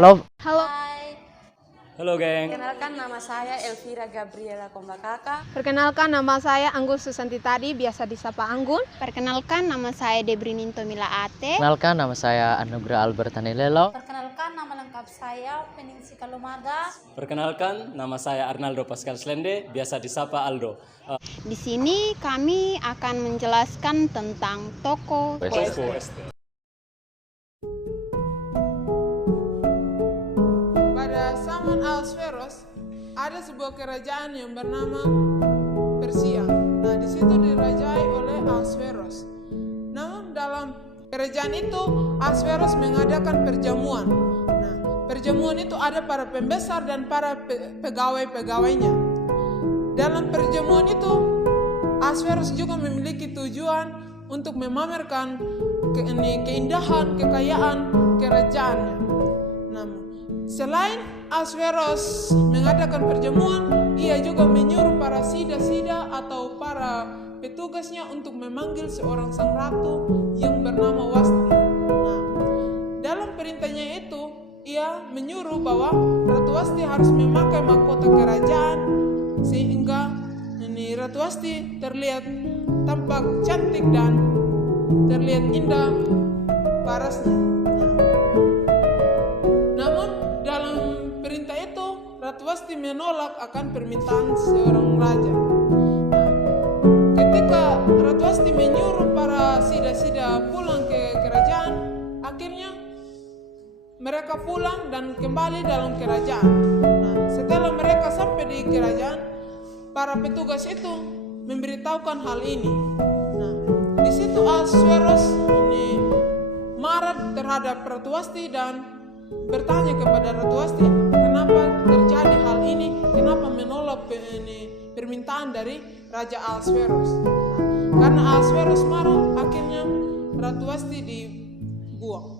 Halo. Halo. Hai, Halo geng. kenalkan nama saya Elvira Gabriela Kombakaka. Perkenalkan nama saya Anggun Susanti Tadi, biasa disapa Anggun. Perkenalkan nama saya Debrininto Mila Ate. Kenalkan nama saya Anugrah Albert Tanilelo. Perkenalkan nama lengkap saya Peningsi Kalumaga. Perkenalkan nama saya Arnaldo Pascal Slende, biasa disapa Aldo. Di sini kami akan menjelaskan tentang toko Esther. Pada zaman Ahasveros ada sebuah kerajaan yang bernama Persia. Nah, di situ dirajai oleh Ahasveros. Namun dalam kerajaan itu Ahasveros mengadakan perjamuan. Nah, perjamuan itu ada para pembesar dan para pegawai-pegawainya. Dalam perjamuan itu Ahasveros juga memiliki tujuan untuk memamerkan keindahan, kekayaan kerajaannya. Namun, selain Ahasveros mengadakan perjamuan, ia juga menyuruh para sida-sida atau para petugasnya untuk memanggil seorang sang ratu yang bernama Wasti. Nah, dalam perintahnya itu, ia menyuruh bahwa Ratu Wasti harus memakai mahkota kerajaan sehingga Ratu Wasti terlihat tampak cantik dan terlihat indah parasnya. Namun dalam perintah itu Ratu Wasti menolak akan permintaan seorang raja. Ketika Ratu Wasti menyuruh para sida-sida pulang ke kerajaan, akhirnya mereka pulang dan kembali dalam kerajaan. Nah, setelah mereka sampai di kerajaan, para petugas itu memberitahukan hal ini. Nah, di situ Ahasveros marah terhadap Ratu Wasti dan bertanya kepada Ratu Wasti, kenapa terjadi hal ini, kenapa menolak permintaan dari Raja Ahasveros. Nah, karena Ahasveros marah, akhirnya Ratu Wasti dibuang.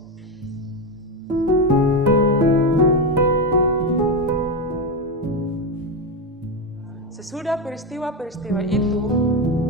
Sesudah peristiwa-peristiwa itu,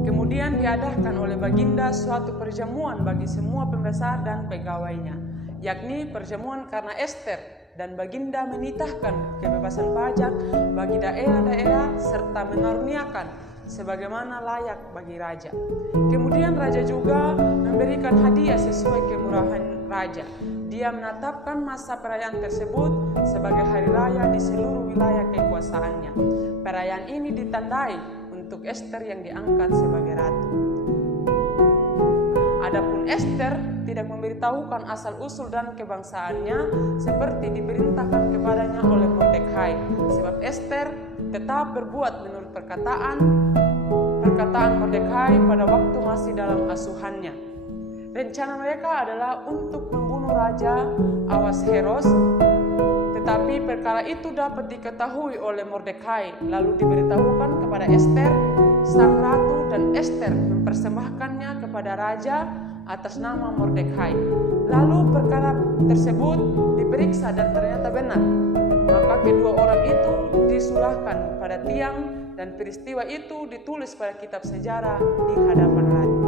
kemudian diadakan oleh Baginda suatu perjamuan bagi semua pembesar dan pegawainya, yakni perjamuan karena Esther, dan Baginda menitahkan kebebasan pajak bagi daerah-daerah serta mengaruniakan sebagaimana layak bagi raja. Kemudian raja juga memberikan hadiah sesuai kemurahan raja. Dia menetapkan masa perayaan tersebut sebagai hari raya di seluruh wilayah kekuasaannya. Perayaan ini ditandai untuk Esther yang diangkat sebagai ratu. Adapun Esther tidak memberitahukan asal-usul dan kebangsaannya seperti diperintahkan kepadanya oleh Mordekai, sebab Esther tetap berbuat menurut perkataan Mordekai pada waktu masih dalam asuhannya. Rencana mereka adalah untuk membunuh Raja Ahasveros, tetapi perkara itu dapat diketahui oleh Mordekai, lalu diberitahukan kepada Esther, sang ratu, dan Esther mempersembahkannya kepada raja atas nama Mordekai. Lalu perkara tersebut diperiksa dan ternyata benar. Maka kedua orang itu disulahkan pada tiang dan peristiwa itu ditulis pada kitab sejarah di hadapan raja.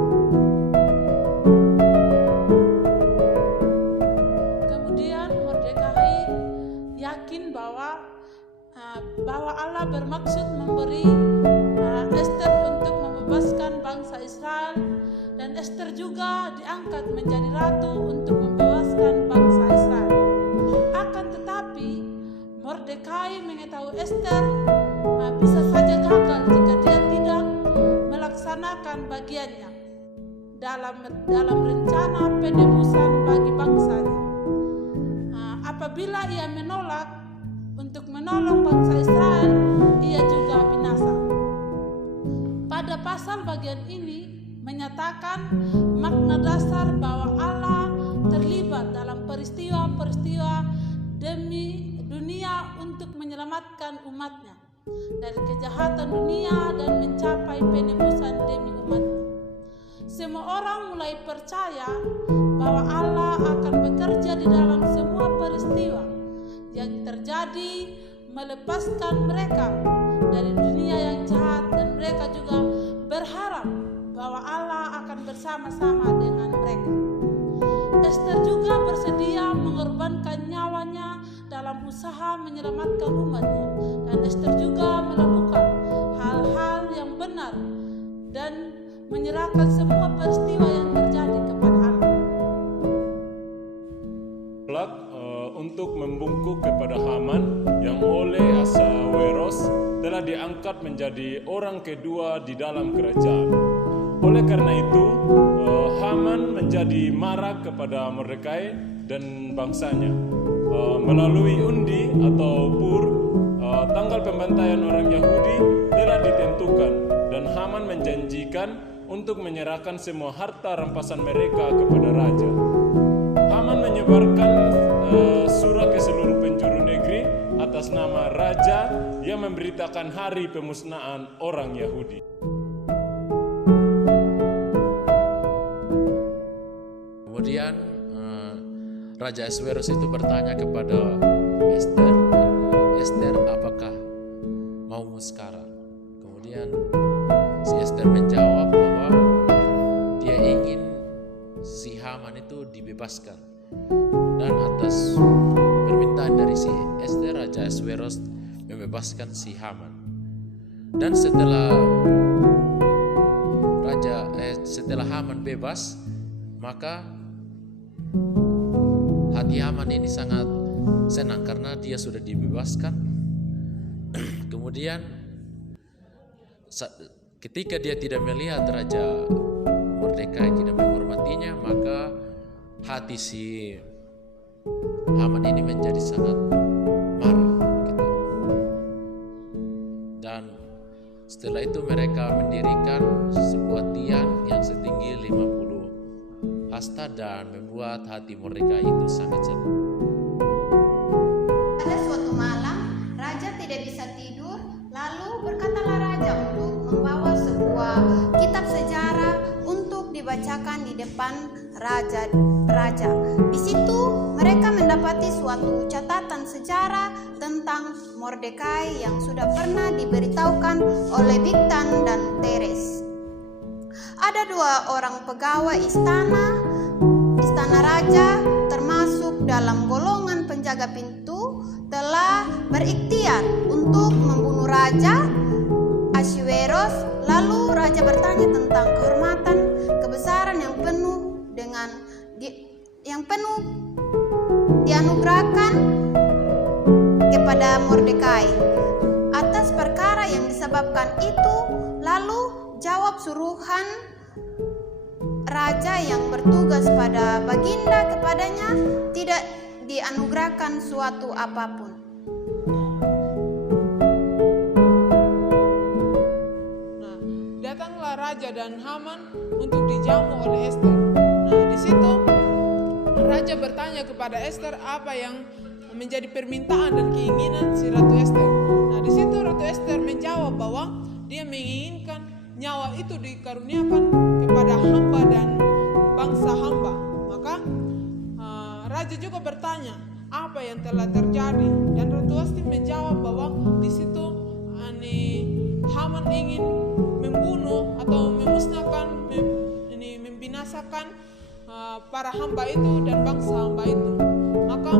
Kemudian Mordekai yakin bahwa Allah bermaksud memberi Esther untuk membebaskan bangsa Israel, dan Esther juga diangkat menjadi ratu untuk membebaskan bangsa Israel. Akan tetapi Mordekai mengetahui Esther bisa saja gagal jika dia tidak melaksanakan bagiannya dalam rencana penebusan bagi bangsanya. Apabila ia menolak untuk menolong bangsa Israel, ia juga binasa. Pada pasal bagian ini menyatakan makna dasar bahwa Allah terlibat dalam peristiwa-peristiwa demi dunia untuk menyelamatkan umatnya dari kejahatan dunia dan mencapai penebusan demi umatnya. Semua orang mulai percaya bahwa Allah akan bekerja di dalam semua peristiwa yang terjadi, melepaskan mereka dari dunia yang jahat, dan mereka juga berharap bahwa Allah akan bersama-sama dengan mereka. Esther juga bersedia mengorbankan nyawanya dalam usaha menyelamatkan umatnya, dan Ester juga melakukan hal-hal yang benar dan menyerahkan semua peristiwa yang terjadi kepada Allah. Untuk membungkuk kepada Haman yang oleh Ahasweros telah diangkat menjadi orang kedua di dalam kerajaan. Oleh karena itu, Haman menjadi marah kepada Mordekai dan bangsanya. Melalui undi atau pur, tanggal pembantaian orang Yahudi telah ditentukan dan Haman menjanjikan untuk menyerahkan semua harta rampasan mereka kepada raja. Haman menyebarkan surat ke seluruh penjuru negeri atas nama raja yang memberitakan hari pemusnahan orang Yahudi. Kemudian Raja Ahasweros itu bertanya kepada Ester, Ester, apakah maumu sekarang? Kemudian si Ester menjawab bahwa dia ingin si Haman itu dibebaskan. Dan atas permintaan dari si Ester, Raja Ahasweros membebaskan si Haman. Dan setelah Haman bebas, maka hati Haman ini sangat senang karena dia sudah dibebaskan. Kemudian ketika dia tidak melihat Raja Mordekai tidak menghormatinya, maka hati si Haman ini menjadi sangat marah gitu. Dan setelah itu mereka mendirikan sebuah tiang yang setinggi 50 hasta dan membuat hati Mordekai itu sangat senang. Pada suatu malam, raja tidak bisa tidur, lalu berkatalah raja untuk membawa sebuah kitab sejarah untuk dibacakan di depan raja. Di situ mereka mendapati suatu catatan sejarah tentang Mordekai yang sudah pernah diberitahukan oleh Bigtan dan Teres. Ada 2 orang pegawai istana raja termasuk dalam golongan penjaga pintu telah berikhtiar untuk membunuh Raja Ahasweros. Lalu raja bertanya tentang kehormatan kebesaran yang penuh dianugerahkan kepada Mordekai atas perkara yang disebabkan itu. Lalu jawab suruhan raja yang bertugas pada baginda kepadanya, tidak dianugerahkan suatu apapun. Nah, datanglah raja dan Haman untuk dijamu oleh Ester. Nah, di situ raja bertanya kepada Ester apa yang menjadi permintaan dan keinginan si Ratu Ester. Nah, di situ Ratu Ester menjawab bahwa dia menginginkan nyawa itu dikaruniakan kepada hamba dan bangsa hamba. Maka raja juga bertanya apa yang telah terjadi, dan Ratu Ester menjawab bahwa di situ Haman ingin membunuh atau memusnahkan, membinasakan para hamba itu dan bangsa hamba itu. Maka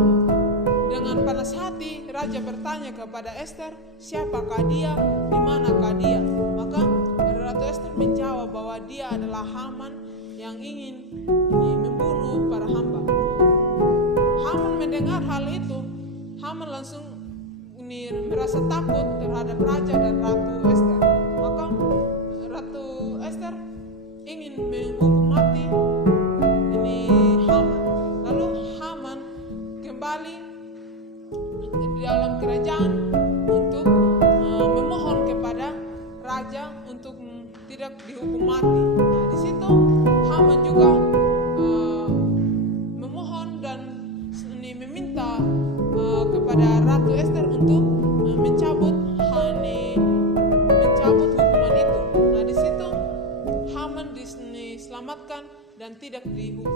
dengan panas hati raja bertanya kepada Ester, siapakah dia, di manakah dia? Maka Ratu Ester menjawab bahwa dia adalah Haman yang ingin membunuh para hamba. Haman mendengar hal itu, Haman langsung merasa takut terhadap raja dan Ratu Ester. Maka Ratu Ester ingin menghukum mati Haman. Lalu Haman kembali di dalam kerajaan untuk memohon kepada raja untuk tidak dihukum mati. Nah, di situ Haman juga memohon dan meminta kepada Ratu Ester untuk mencabut hukuman itu. Nah, di situ Haman diselamatkan dan tidak dihukum.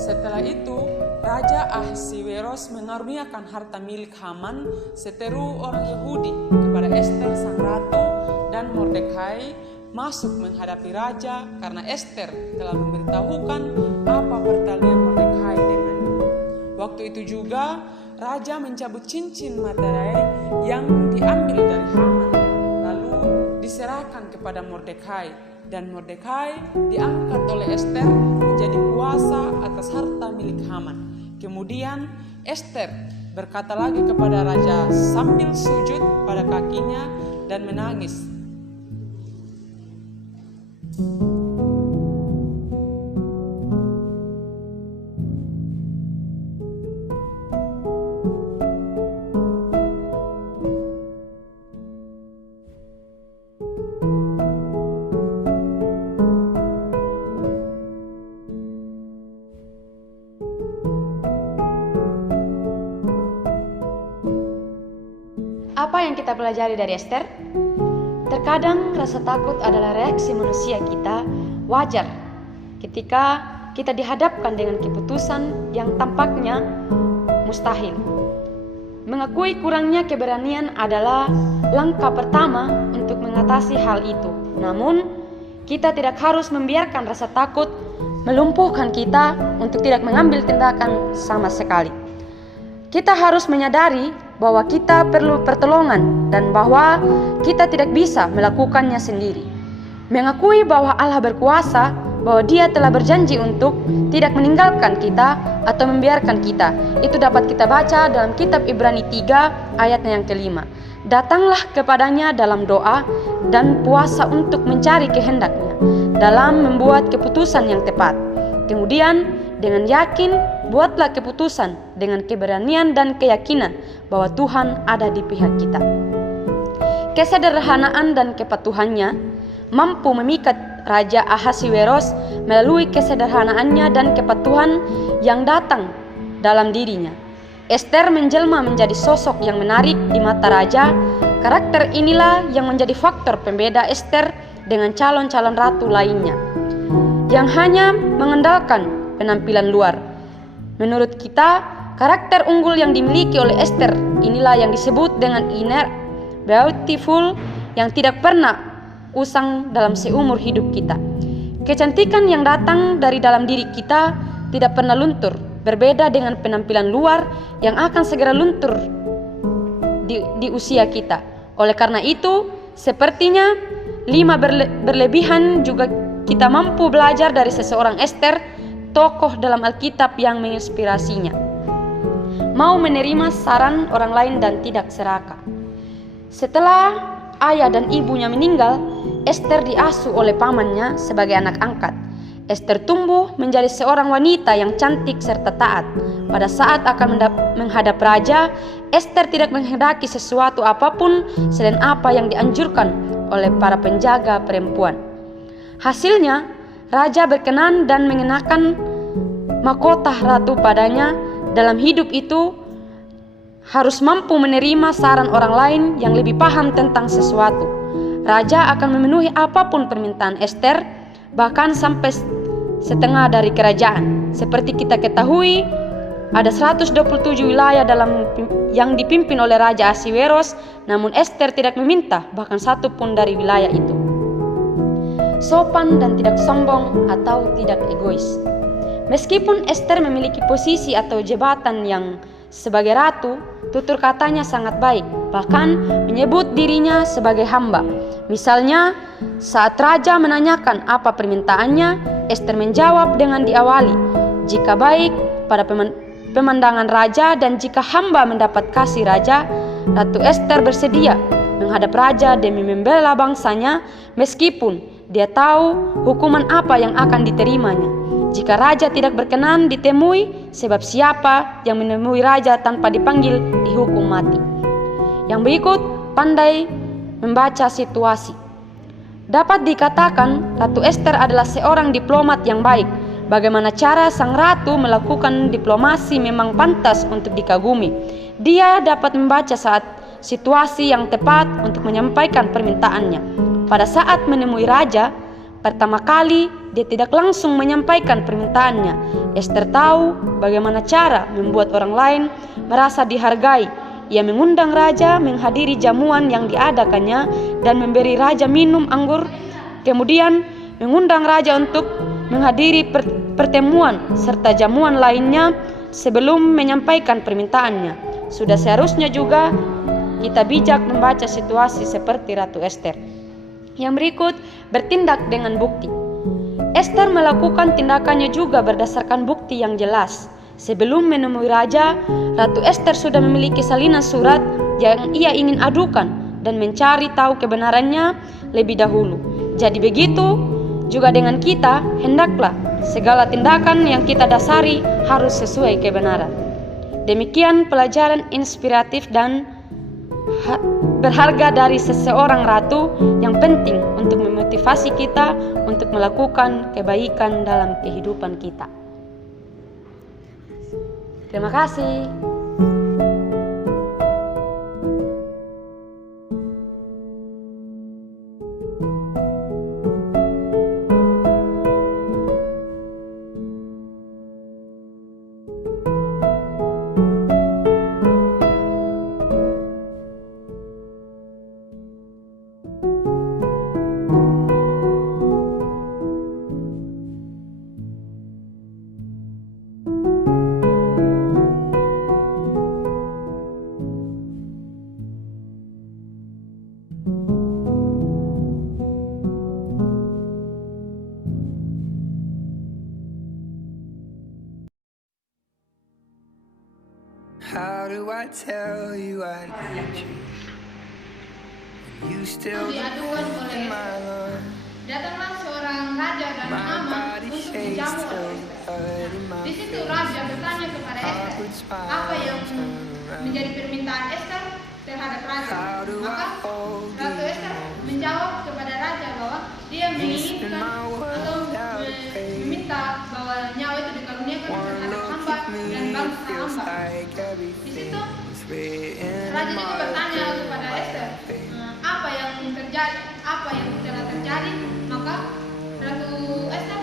Setelah itu, Raja Ahasweros mengaruniakan harta milik Haman seteru orang Yahudi kepada Ester sang ratu dan Mordekai masuk menghadapi raja karena Ester telah memberitahukan apa pertalian Mordekai dengannya. Waktu itu juga raja mencabut cincin materai yang diambil dari Haman, lalu diserahkan kepada Mordekai, dan Mordekai diangkat oleh Ester menjadi kuasa atas harta milik Haman. Kemudian Ester berkata lagi kepada raja sambil sujud pada kakinya dan menangis. Apa yang kita pelajari dari Ester? Terkadang rasa takut adalah reaksi manusia kita wajar ketika kita dihadapkan dengan keputusan yang tampaknya mustahil. Mengakui kurangnya keberanian adalah langkah pertama untuk mengatasi hal itu. Namun, kita tidak harus membiarkan rasa takut melumpuhkan kita untuk tidak mengambil tindakan sama sekali. Kita harus menyadari bahwa kita perlu pertolongan dan bahwa kita tidak bisa melakukannya sendiri. Mengakui bahwa Allah berkuasa, bahwa Dia telah berjanji untuk tidak meninggalkan kita atau membiarkan kita. Itu dapat kita baca dalam kitab Ibrani 3 ayatnya yang kelima. Datanglah kepadanya dalam doa dan puasa untuk mencari kehendaknya, dalam membuat keputusan yang tepat. Kemudian dengan yakin buatlah keputusan dengan keberanian dan keyakinan bahwa Tuhan ada di pihak kita. Kesederhanaan dan kepatuhannya mampu memikat Raja Ahasiweros melalui kesederhanaannya dan kepatuhan yang datang dalam dirinya. Ester menjelma menjadi sosok yang menarik di mata raja. Karakter inilah yang menjadi faktor pembeda Ester dengan calon-calon ratu lainnya yang hanya mengandalkan penampilan luar. Menurut kita, karakter unggul yang dimiliki oleh Ester inilah yang disebut dengan inner beautiful, yang tidak pernah usang dalam seumur hidup kita. Kecantikan yang datang dari dalam diri kita tidak pernah luntur, berbeda dengan penampilan luar yang akan segera luntur di usia kita. Oleh karena itu, sepertinya 5 berlebihan juga kita mampu belajar dari seseorang Ester, tokoh dalam Alkitab yang menginspirasinya. Mau menerima saran orang lain dan tidak serakah. Setelah ayah dan ibunya meninggal, Ester diasuh oleh pamannya sebagai anak angkat. Ester tumbuh menjadi seorang wanita yang cantik serta taat. Pada saat akan menghadap raja, Ester tidak menghendaki sesuatu apapun selain apa yang dianjurkan oleh para penjaga perempuan. Hasilnya, raja berkenan dan mengenakan mahkota ratu padanya. Dalam hidup itu harus mampu menerima saran orang lain yang lebih paham tentang sesuatu. Raja akan memenuhi apapun permintaan Ester, bahkan sampai setengah dari kerajaan. Seperti kita ketahui, ada 127 wilayah yang dipimpin oleh Raja Ahasiweros, namun Ester tidak meminta bahkan satu pun dari wilayah itu. Sopan dan tidak sombong atau tidak egois. Meskipun Ester memiliki posisi atau jabatan yang sebagai ratu, tutur katanya sangat baik, bahkan menyebut dirinya sebagai hamba. Misalnya, saat raja menanyakan apa permintaannya, Ester menjawab dengan diawali, jika baik pada pemandangan raja dan jika hamba mendapat kasih raja, Ratu Ester bersedia menghadap raja demi membela bangsanya meskipun dia tahu hukuman apa yang akan diterimanya. Jika raja tidak berkenan ditemui, sebab siapa yang menemui raja tanpa dipanggil dihukum mati. Yang berikut, pandai membaca situasi. Dapat dikatakan Ratu Ester adalah seorang diplomat yang baik. Bagaimana cara sang ratu melakukan diplomasi memang pantas untuk dikagumi. Dia dapat membaca saat situasi yang tepat untuk menyampaikan permintaannya. Pada saat menemui raja, pertama kali dia tidak langsung menyampaikan permintaannya. Ester tahu bagaimana cara membuat orang lain merasa dihargai. Ia mengundang raja menghadiri jamuan yang diadakannya dan memberi raja minum anggur kemudian mengundang raja untuk menghadiri pertemuan serta jamuan lainnya sebelum menyampaikan permintaannya. Sudah seharusnya juga kita bijak membaca situasi seperti Ratu Ester. Yang berikut bertindak dengan bukti. Ester melakukan tindakannya juga berdasarkan bukti yang jelas. Sebelum menemui raja, Ratu Ester sudah memiliki salinan surat yang ia ingin adukan dan mencari tahu kebenarannya lebih dahulu. Jadi begitu juga dengan kita, hendaklah segala tindakan yang kita dasari harus sesuai kebenaran. Demikian pelajaran inspiratif dan berharga dari seseorang ratu yang penting untuk memotivasi kita untuk melakukan kebaikan dalam kehidupan kita. Terima kasih. How do I tell you I need you? You still diadukan oleh datanglah seorang raja dan Haman untuk menjamu Ester. Di situ raja bertanya kepada Ester apa yang menjadi permintaan Ester terhadap raja. Maka Ratu Ester menjawab kepada raja bahwa dia menginginkan atau meminta bahwa nyawa itu dikaruniakan terhadap hamba dan bangsa hamba. Di situ raja juga bertanya kepada Ester apa yang terjadi, apa yang telah terjadi. Maka Ratu Ester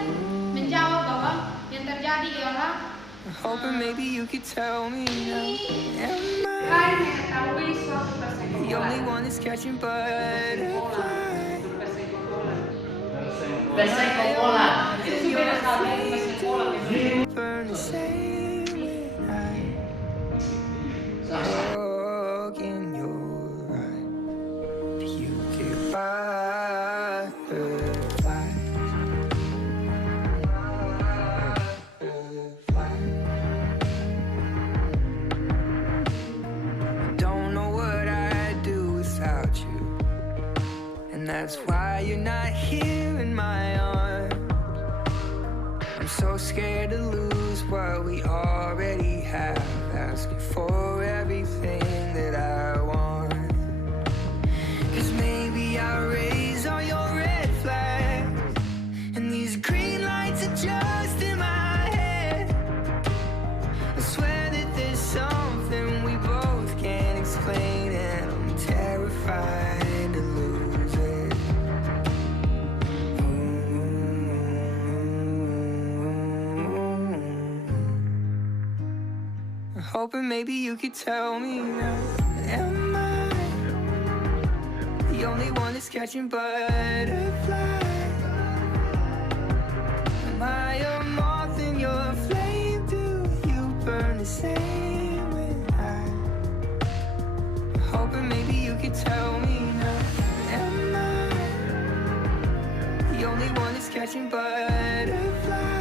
menjawab bahwa yang terjadi ialah mengetahui suatu persekongkolan. Itu beda sekali persekongkolan. That's why you're not here in my arms. I'm so scared to lose what we already have. Asking for everything that I want. 'Cause maybe I'll raise all your red flags, and these green lights are just in my head. I swear that there's something we both can't explain, and I'm terrified to lose it. Hoping maybe you could tell me now. Am I the only one that's catching butterflies? Am I a moth in your flame? Do you burn the same when hoping maybe you could tell me now. Am I the only one that's catching butterflies?